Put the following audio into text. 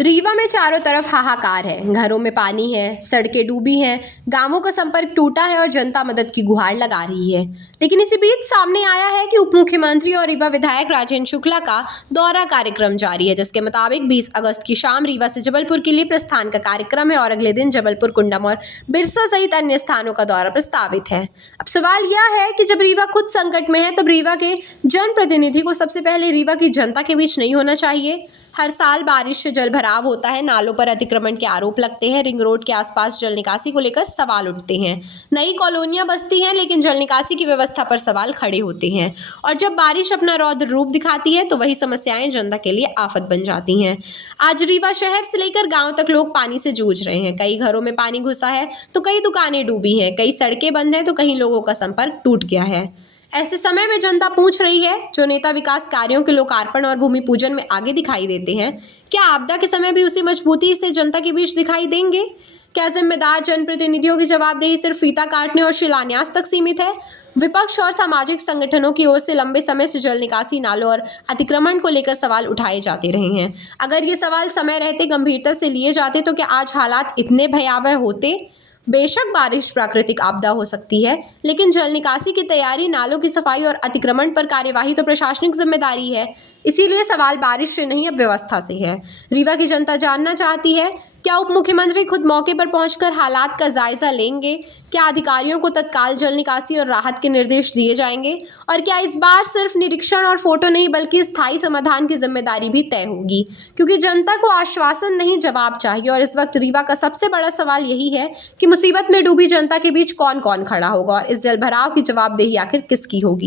रीवा में चारों तरफ हाहाकार है। घरों में पानी है, सड़कें डूबी हैं, गांवों का संपर्क टूटा है और जनता मदद की गुहार लगा रही है। लेकिन इसी बीच सामने आया है कि उप मुख्यमंत्री और रीवा विधायक राजेंद्र शुक्ला का दौरा कार्यक्रम जारी है, जिसके मुताबिक 20 अगस्त की शाम रीवा से जबलपुर के लिए प्रस्थान का कार्यक्रम है और अगले दिन जबलपुर, कुंडम और बिरसा सहित अन्य स्थानों का दौरा प्रस्तावित है। अब सवाल यह है कि जब रीवा खुद संकट में है, तब रीवा के जनप्रतिनिधि को सबसे पहले रीवा की जनता के बीच नहीं होना चाहिए। हर साल बारिश से जल भराव होता है, नालों पर अतिक्रमण के आरोप लगते हैं, रिंग रोड के आसपास जल निकासी को लेकर सवाल उठते हैं। नई कॉलोनियां बसती हैं, लेकिन जल निकासी की व्यवस्था पर सवाल खड़े होते हैं और जब बारिश अपना रौद्र रूप दिखाती है तो वही समस्याएं जनता के लिए आफत बन जाती हैं। आज रीवा शहर से लेकर गांव तक लोग पानी से जूझ रहे हैं। कई घरों में पानी घुसा है तो कई दुकानें डूबी हैं, कई सड़कें बंद हैं तो कहीं लोगों का संपर्क टूट गया है। ऐसे समय में जनता पूछ रही है, जो नेता विकास कार्यों के लोकार्पण और भूमि पूजन में आगे दिखाई देते हैं, क्या आपदा के समय भी उसी मजबूती से जनता के बीच दिखाई देंगे? क्या जिम्मेदार जनप्रतिनिधियों की जवाबदेही सिर्फ फीता काटने और शिलान्यास तक सीमित है? विपक्ष और सामाजिक संगठनों की ओर से लंबे समय से जल निकासी, नालों और अतिक्रमण को लेकर सवाल उठाए जाते रहे हैं। अगर ये सवाल समय रहते गंभीरता से लिए जाते तो क्या आज हालात इतने भयावह होते? बेशक बारिश प्राकृतिक आपदा हो सकती है, लेकिन जल निकासी की तैयारी, नालों की सफाई और अतिक्रमण पर कार्यवाही तो प्रशासनिक जिम्मेदारी है। इसीलिए सवाल बारिश से नहीं, अब व्यवस्था से है। रीवा की जनता जानना चाहती है, क्या उप मुख्यमंत्री खुद मौके पर पहुंचकर हालात का जायजा लेंगे? क्या अधिकारियों को तत्काल जल निकासी और राहत के निर्देश दिए जाएंगे? और क्या इस बार सिर्फ निरीक्षण और फोटो नहीं, बल्कि स्थायी समाधान की जिम्मेदारी भी तय होगी? क्योंकि जनता को आश्वासन नहीं, जवाब चाहिए। और इस वक्त रीवा का सबसे बड़ा सवाल यही है कि मुसीबत में डूबी जनता के बीच कौन कौन खड़ा होगा और इस जल भराव की जवाबदेही आखिर किसकी होगी?